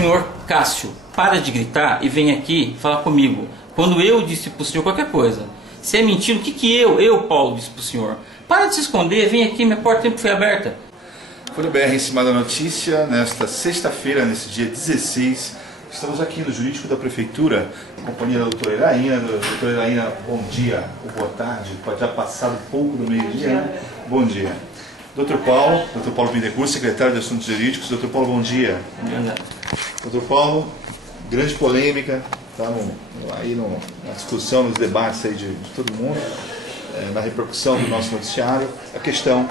senhor Cássio, para de gritar e vem aqui falar comigo. Quando eu disse para o senhor qualquer coisa, se é mentira, o que eu, Paulo, disse para o senhor? Para de se esconder, vem aqui, minha porta sempre foi aberta. Folha BR em cima da notícia, nesta sexta-feira, nesse dia 16, estamos aqui no Jurídico da Prefeitura, na companhia da doutora Iraína. Doutora Iraína, bom dia ou boa tarde, pode já passar um pouco do meio-dia, né? Bom dia. Dr. Paulo Bindecourt, secretário de Assuntos Jurídicos. Dr. Paulo, bom dia. Dr. Paulo, grande polêmica, está na discussão, nos debates aí de todo mundo, na repercussão do nosso noticiário, a questão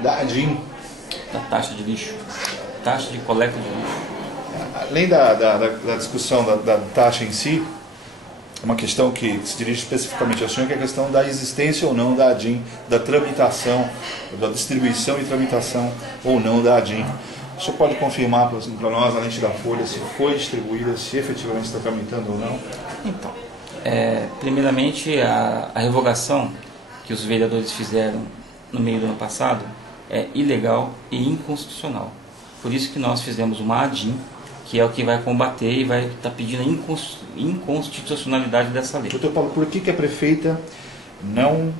da ADIM. Da taxa de lixo, taxa de coleta de lixo. Além da discussão da taxa em si, uma questão que se dirige especificamente ao senhor, que é a questão da existência ou não da ADIM, da tramitação, da distribuição e tramitação ou não da ADIM. O senhor pode confirmar para nós, na lente da Folha, se foi distribuída, se efetivamente está tramitando ou não? Então, primeiramente, a revogação que os vereadores fizeram no meio do ano passado é ilegal e inconstitucional. Por isso que nós fizemos uma ADIM, que é o que vai combater e vai estar pedindo a inconstitucionalidade dessa lei. Doutor Paulo, por que a prefeita não...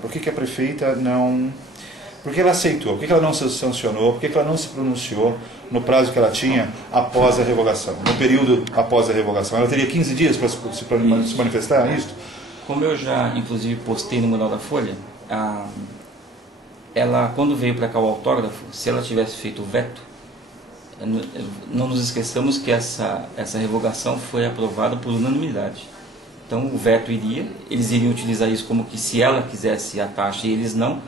por que a prefeita não... Por que ela aceitou? Por que ela não se sancionou? Por que ela não se pronunciou no prazo que ela tinha após a revogação? No período após a revogação? Ela teria 15 dias para se manifestar isso? Como eu já, inclusive, postei no mural da Folha, ela, quando veio para cá o autógrafo, se ela tivesse feito o veto, não nos esqueçamos que essa revogação foi aprovada por unanimidade. Então o veto eles iriam utilizar isso como que se ela quisesse a taxa e eles não,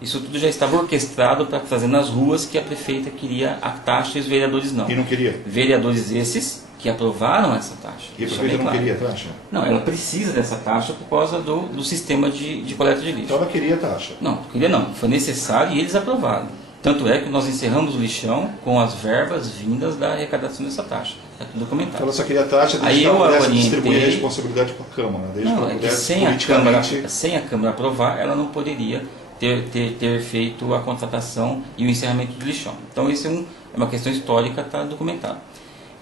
isso tudo já estava orquestrado para fazer nas ruas que a prefeita queria a taxa e os vereadores não. E não queria? Vereadores esses que aprovaram essa taxa. E a prefeita não queria a taxa? Não, ela precisa dessa taxa por causa do sistema de coleta de lixo. Então ela queria a taxa? Não, queria não. Foi necessário e eles aprovaram. Tanto é que nós encerramos o lixão com as verbas vindas da arrecadação dessa taxa. Está tudo documentado. Então ela só queria a taxa, desde que ela pudesse distribuir a responsabilidade para a Câmara. Desde que ela pudesse sem a Câmara aprovar, ela não poderia ter feito a contratação e o encerramento do lixão. Então isso é uma questão histórica, está documentado.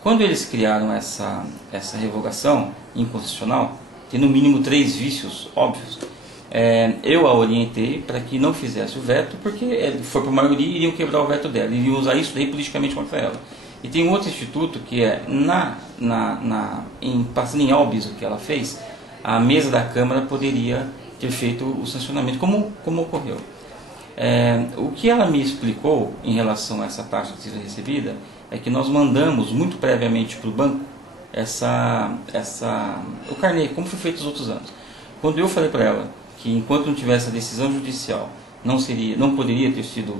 Quando eles criaram essa revogação inconstitucional, tem no mínimo 3 vícios óbvios. Eu a orientei para que não fizesse o veto, porque foi por maioria e iriam quebrar o veto dela, iriam usar isso daí politicamente contra ela. E tem um outro instituto que é, passando em óbvio o que ela fez, a mesa da Câmara poderia ter feito o sancionamento, como ocorreu. O que ela me explicou em relação a essa taxa que seja recebida, é que nós mandamos muito previamente para o banco o carnê, como foi feito nos outros anos. Quando eu falei para ela que enquanto não tivesse a decisão judicial, não poderia ter sido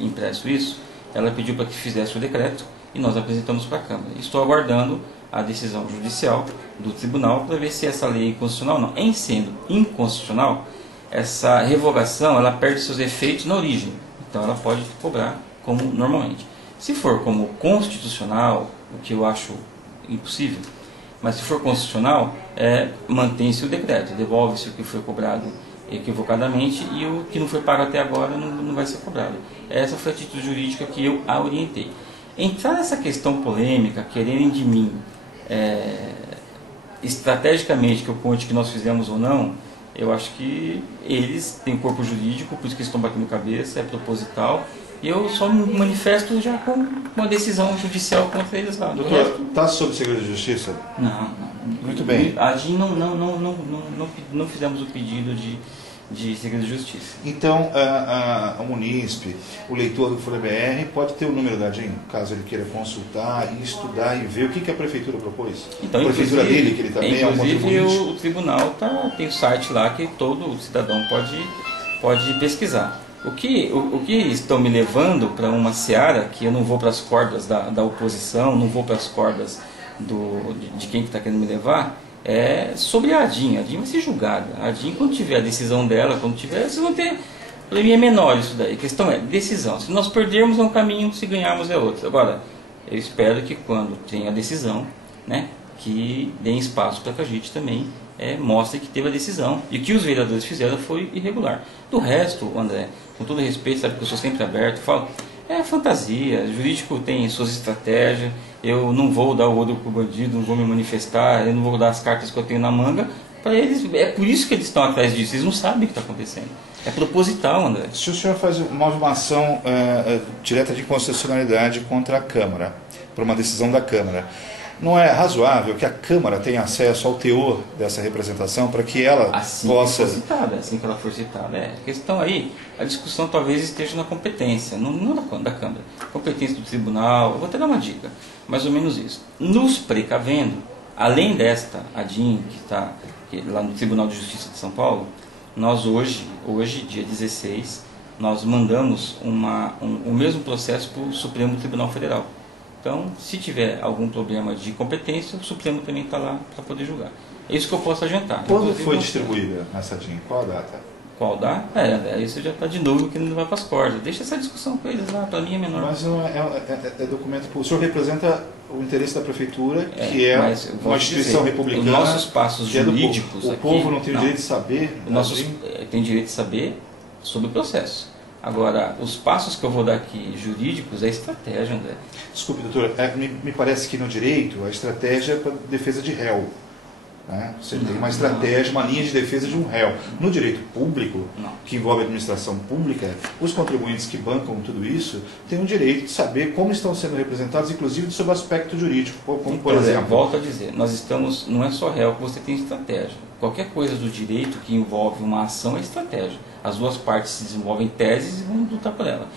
impresso isso, ela pediu para que fizesse o decreto e nós apresentamos para a Câmara. Estou aguardando a decisão judicial do tribunal para ver se essa lei é inconstitucional ou não. Em sendo inconstitucional, essa revogação ela perde seus efeitos na origem, então ela pode cobrar como normalmente. Se for como constitucional, o que eu acho impossível, mas se for constitucional, mantém-se o decreto, devolve-se o que foi cobrado equivocadamente e o que não foi pago até agora não vai ser cobrado. Essa foi a atitude jurídica que eu a orientei. Entrar nessa questão polêmica, quererem de mim, estrategicamente, que eu conte que nós fizemos ou não, eu acho que eles têm corpo jurídico, por isso que eles estão batendo cabeça, é proposital. E eu só me manifesto já com uma decisão judicial contra eles lá. Doutor, está sob segredo de justiça? Não. Muito bem. A ADIM não fizemos o pedido de segredo de justiça. Então, a Munícipe, o leitor do Folha BR, pode ter o número da ADIM, caso ele queira consultar e estudar e ver o que a Prefeitura propôs? Então, a Prefeitura dele, que ele também é um contribuinte. Inclusive, o tribunal tem o site lá que todo cidadão pode pesquisar. O que estão me levando para uma seara que eu não vou para as cordas da oposição, não vou para as cordas de quem está querendo me levar, é sobre a ADIM. A ADIM vai ser julgada. A ADIM, quando tiver a decisão dela, vocês vão ter... Para mim é menor isso daí. A questão é decisão. Se nós perdermos é um caminho, se ganharmos é outro. Agora, eu espero que quando tenha a decisão, né, que deem espaço para que a gente também mostre que teve a decisão e que os vereadores fizeram foi irregular. Do resto, André, com todo respeito, sabe que eu sou sempre aberto, falo, É fantasia, jurídico tem suas estratégias, eu não vou dar o ouro pro bandido, não vou me manifestar, eu não vou dar as cartas que eu tenho na manga, para eles, é por isso que eles estão atrás disso, eles não sabem o que está acontecendo. É proposital, André. Se o senhor faz uma ação direta de inconstitucionalidade contra a Câmara, por uma decisão da Câmara, não é razoável que a Câmara tenha acesso ao teor dessa representação para que ela possa... Assim que ela for citada. A questão aí, a discussão talvez esteja na competência, não da Câmara. Competência do tribunal, eu vou até dar uma dica, mais ou menos isso. Nos precavendo, além desta ADIM, que está lá no Tribunal de Justiça de São Paulo, nós hoje dia 16, nós mandamos o mesmo processo para o Supremo Tribunal Federal. Então, se tiver algum problema de competência, o Supremo também está lá para poder julgar. É isso que eu posso adiantar. Quando foi distribuída essa DIN? Qual a data? Qual dá? Isso já está de novo querendo levar para as cordas. Deixa essa discussão com eles lá, para mim é menor. Mas não é documento... O senhor representa o interesse da Prefeitura, que é uma instituição republicana. Os nossos passos jurídicos o povo não tem o direito de saber? Tem direito de saber sobre o processo. Agora, os passos que eu vou dar aqui jurídicos é estratégia, André. Desculpe, doutor, me parece que no direito a estratégia é para defesa de réu. Né? Você tem uma estratégia, uma linha de defesa de um réu. No direito público, que envolve a administração pública, os contribuintes que bancam tudo isso têm o direito de saber como estão sendo representados, inclusive sob o aspecto jurídico. Como, por exemplo... Volto a dizer, nós estamos, não é só réu que você tem estratégia. Qualquer coisa do direito que envolve uma ação é estratégia. As duas partes se desenvolvem teses e vão lutar por ela.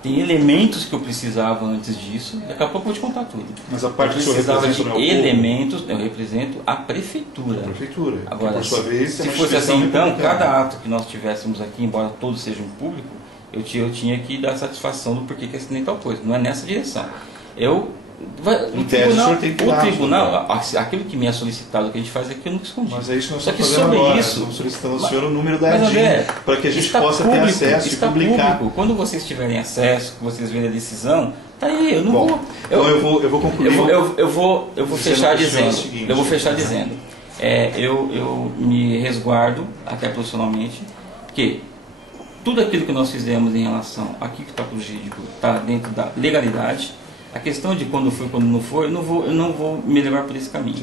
Tem elementos que eu precisava antes disso, daqui a pouco eu vou te contar tudo. Mas a parte eu precisava de elementos, eu represento a Prefeitura. A Prefeitura. Agora, por sua vez, se fosse assim, então, cada ato que nós tivéssemos aqui, embora todos sejam públicos, eu tinha que dar satisfação do porquê que assinei tal coisa. Não é nessa direção. O tribunal, aquilo que me é solicitado, que a gente faz aqui, eu nunca escondi. Mas é isso que nós estamos fazendo agora. Estamos solicitando ao senhor o número da ADIM, para que a gente possa ter acesso e publicar. Público. Quando vocês tiverem acesso, que vocês verem a decisão, tá aí, eu não vou... Então eu vou concluir. Eu vou fechar dizendo. Eu vou fechar dizendo. Eu me resguardo, até profissionalmente, que tudo aquilo que nós fizemos em relação àquilo que está para o jurídico está dentro da legalidade. A questão de quando foi, quando não foi, eu não vou me levar por esse caminho.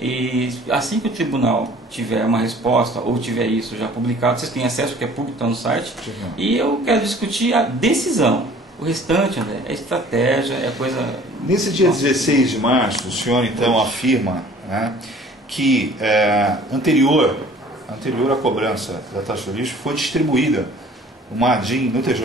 E assim que o tribunal tiver uma resposta, ou tiver isso já publicado, vocês têm acesso, porque é público, está no site, e eu quero discutir a decisão. O restante, André, é estratégia, é coisa... Nesse dia 16 de março, o senhor então afirma, né, que anterior à cobrança da taxa de lixo foi distribuída uma ADIM no TJ,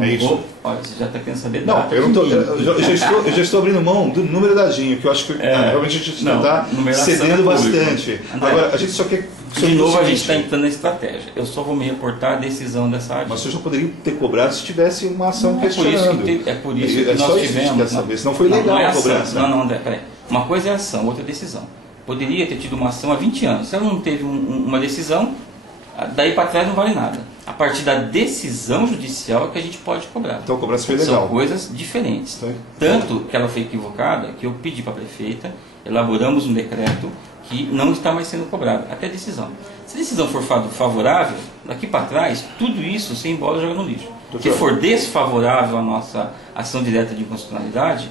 é isso? Olha, você já está querendo saber não, eu já estou abrindo mão do número da ADIM, que eu acho que realmente a gente está cedendo bastante. Agora, a gente só quer... De novo, a gente está entrando na estratégia. Eu só vou me reportar a decisão dessa ADIM. Mas o senhor já poderia ter cobrado se tivesse uma ação questionando. É por isso que nós tivemos... Senão foi legal a cobrança. Não, André, peraí. Uma coisa é ação, outra é decisão. Poderia ter tido uma ação há 20 anos. Se ela não teve uma decisão, daí para trás não vale nada. A partir da decisão judicial é que a gente pode cobrar. Então a cobrança foi legal. São coisas diferentes. Tanto que ela foi equivocada, que eu pedi para a prefeita, elaboramos um decreto que não está mais sendo cobrado, até decisão. Se a decisão for favorável, daqui para trás, tudo isso sem bola joga no lixo. Se for desfavorável à nossa ação direta de inconstitucionalidade,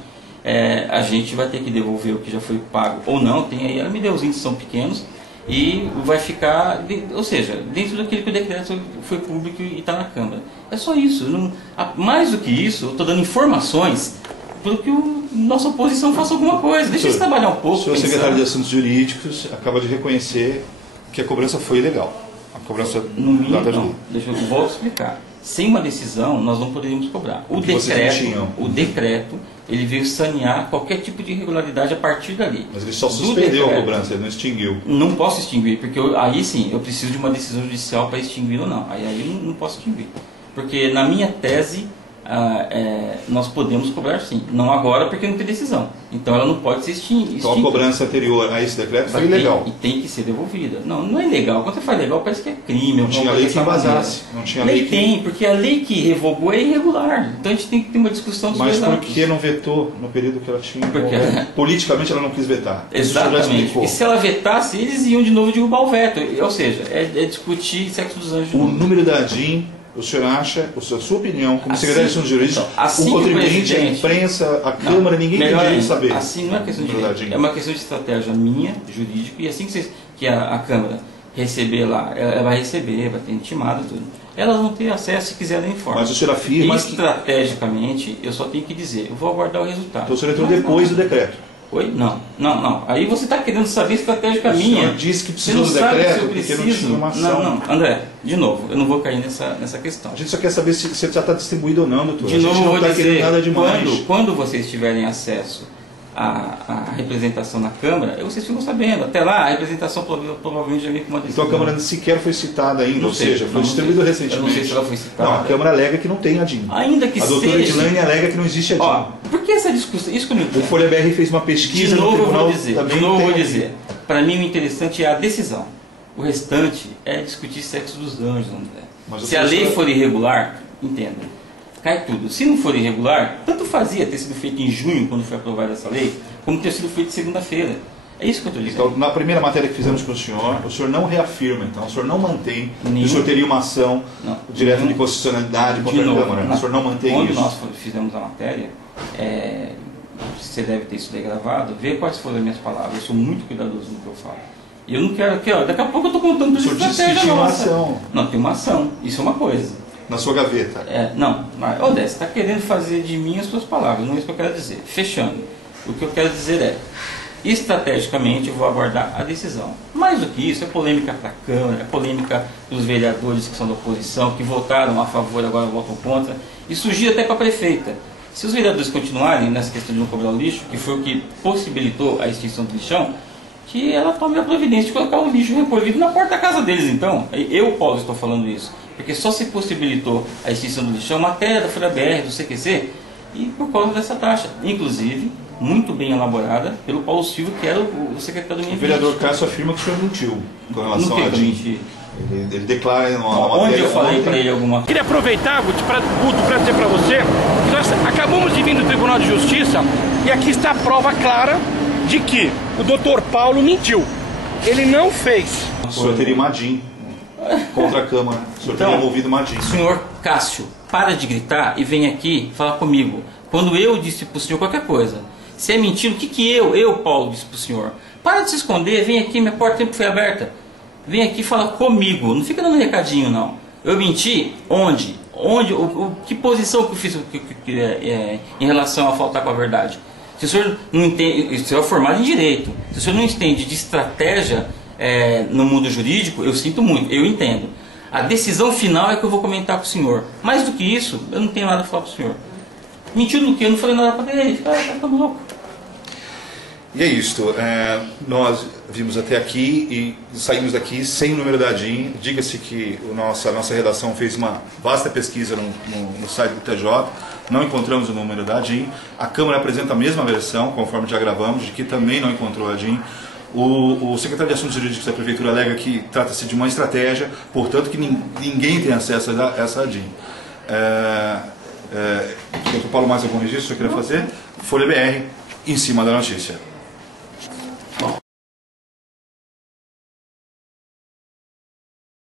a gente vai ter que devolver o que já foi pago ou não. Tem aí, ela me deu, os índices são pequenos, e vai ficar, ou seja, dentro daquilo que o decreto foi público e está na Câmara. É só isso. Mais do que isso, eu estou dando informações para que nossa oposição faça alguma coisa. Deixa eles trabalhar um pouco. O senhor secretário de Assuntos Jurídicos acaba de reconhecer que a cobrança foi ilegal. A cobrança deixa eu volto a explicar. Sem uma decisão, nós não poderíamos cobrar. O decreto, ele veio sanear qualquer tipo de irregularidade a partir dali. Mas ele só suspendeu a cobrança, ele não extinguiu. Não posso extinguir, porque aí sim, eu preciso de uma decisão judicial para extinguir ou não. Aí não posso extinguir. Porque na minha tese, nós podemos cobrar sim. Não agora, porque não tem decisão. Então ela não pode ser extinguida. Então a cobrança anterior a esse decreto foi ilegal. E tem que ser devolvida. Não é legal. Quando você faz legal, parece que é crime. Não tinha lei que embasasse. Não tinha lei que... Tem, porque a lei que revogou é irregular. Então a gente tem que ter uma discussão dos Mas por que não vetou no período que ela tinha? Porque politicamente ela não quis vetar. Exatamente. E se ela vetasse, eles iam de novo derrubar o veto. Ou seja, é discutir sexo dos anjos. O número da ADIM o senhor acha, a sua opinião, como Assim, secretário de Assuntos Jurídicos, assim o contribuinte, a presidente- imprensa, a Câmara, ninguém tem direito de saber? Assim não é questão de Verdade. direito, é uma questão de estratégia minha, jurídica, e assim que a Câmara receber lá, ela vai receber, vai ter intimado tudo. Elas vão ter acesso se quiserem informar. Mas o senhor afirma Estrategicamente, eu só tenho que dizer, eu vou aguardar o resultado. Então o senhor entrou depois do decreto. Oi? Não. Aí você está querendo saber a estratégia minha. O senhor disse que precisou do Você não sabe decreto se eu porque não preciso. tinha uma ação. Não, André, de novo, eu não vou cair nessa questão. A gente só quer saber se você já está distribuído ou não, doutor. De novo, a gente eu não vou está dizer, querendo nada demais. quando vocês tiverem acesso à representação na Câmara, vocês ficam sabendo. Até lá, a representação provavelmente já vem com uma decisão. Então a Câmara sequer foi citada ainda, Não ou sei, seja, foi não distribuído sei. recentemente. Eu não sei se ela foi citada. Não, a Câmara alega que não tem ADIM. Ainda que A doutora seja... Edilane alega que não existe ADIM. Ó, por que essa discussão? Isso que eu não O entendo. Folha BR fez uma pesquisa De novo no eu tribunal, vou dizer, também de novo não eu vou tem dizer. Para mim o interessante é a decisão. O restante é discutir sexo dos anjos, André. Mas o Se a lei professor- for irregular, entenda, cai tudo. Se não for irregular, tanto fazia ter sido feito em junho, quando foi aprovada essa lei, como ter sido feito segunda-feira. É isso que eu estou dizendo. Então, na primeira matéria que fizemos com o senhor não reafirma, então, o senhor não mantém que Nenhum. o senhor teria uma ação direta de constitucionalidade contra a Câmara. O senhor não mantém quando isso. nós fizemos a matéria, você deve ter isso daí gravado, vê quais foram as minhas palavras. Eu sou muito cuidadoso no que eu falo. E eu não quero que, daqui a pouco eu estou contando O senhor disse que tinha uma ação Não, tem uma ação. Isso é uma coisa. na sua gaveta. Não, mas, você está querendo fazer de mim as suas palavras, não é isso que eu quero dizer. Fechando, o que eu quero dizer é, estrategicamente eu vou aguardar a decisão. Mais do que isso, é polêmica para a Câmara, é polêmica dos vereadores que são da oposição, que votaram a favor e agora votam contra, e surgiu até para a prefeita. Se os vereadores continuarem nessa questão de não cobrar o lixo, que foi o que possibilitou a extinção do lixão, que ela tome a providência de colocar o lixo recolhido na porta da casa deles, então. Eu, Paulo, estou falando isso. Porque só se possibilitou a extinção do lixão, matéria da Folha BR, do CQC, e por causa dessa taxa. Inclusive, muito bem elaborada pelo Paulo Silva, que era o secretário do Meio O Ambiente. vereador Cássio afirma que o senhor mentiu com Não relação tem a que ADIM. mentir. Ele declara numa Onde matéria eu falei ontem- para ele alguma coisa? Queria aproveitar, Guto, para dizer para você que nós acabamos de vir do Tribunal de Justiça e aqui está a prova clara de que o doutor Paulo mentiu. Ele não fez. O senhor teria uma ADIM contra a Câmara. O senhor teria envolvido uma ADIM. Senhor Cássio, para de gritar e vem aqui falar comigo. Quando eu disse para o senhor qualquer coisa, se é mentira, o que eu, Paulo, disse para o senhor? Para de se esconder, vem aqui, minha porta sempre foi aberta. Vem aqui falar comigo, não fica dando recadinho não. Eu menti onde? Que posição que eu fiz em relação a faltar com a verdade? Se o senhor não entende, o senhor é formado em direito, se o senhor não entende de estratégia no mundo jurídico, eu sinto muito, eu entendo. A decisão final é que eu vou comentar com o senhor. Mais do que isso, eu não tenho nada a falar com o senhor. Mentiu no quê? Eu não falei nada para ele. Tá louco. E é isto. Nós vimos até aqui e saímos daqui sem o número da ADIM. Diga-se que a nossa redação fez uma vasta pesquisa no site do TJ. Não encontramos o número da ADIM. A Câmara apresenta a mesma versão, conforme já gravamos, de que também não encontrou a ADIM. O secretário de Assuntos Jurídicos da Prefeitura alega que trata-se de uma estratégia, portanto que ninguém tem acesso a essa ADIM. Doutor Paulo, mais algum registro que você queria fazer? Folha BR, em cima da notícia.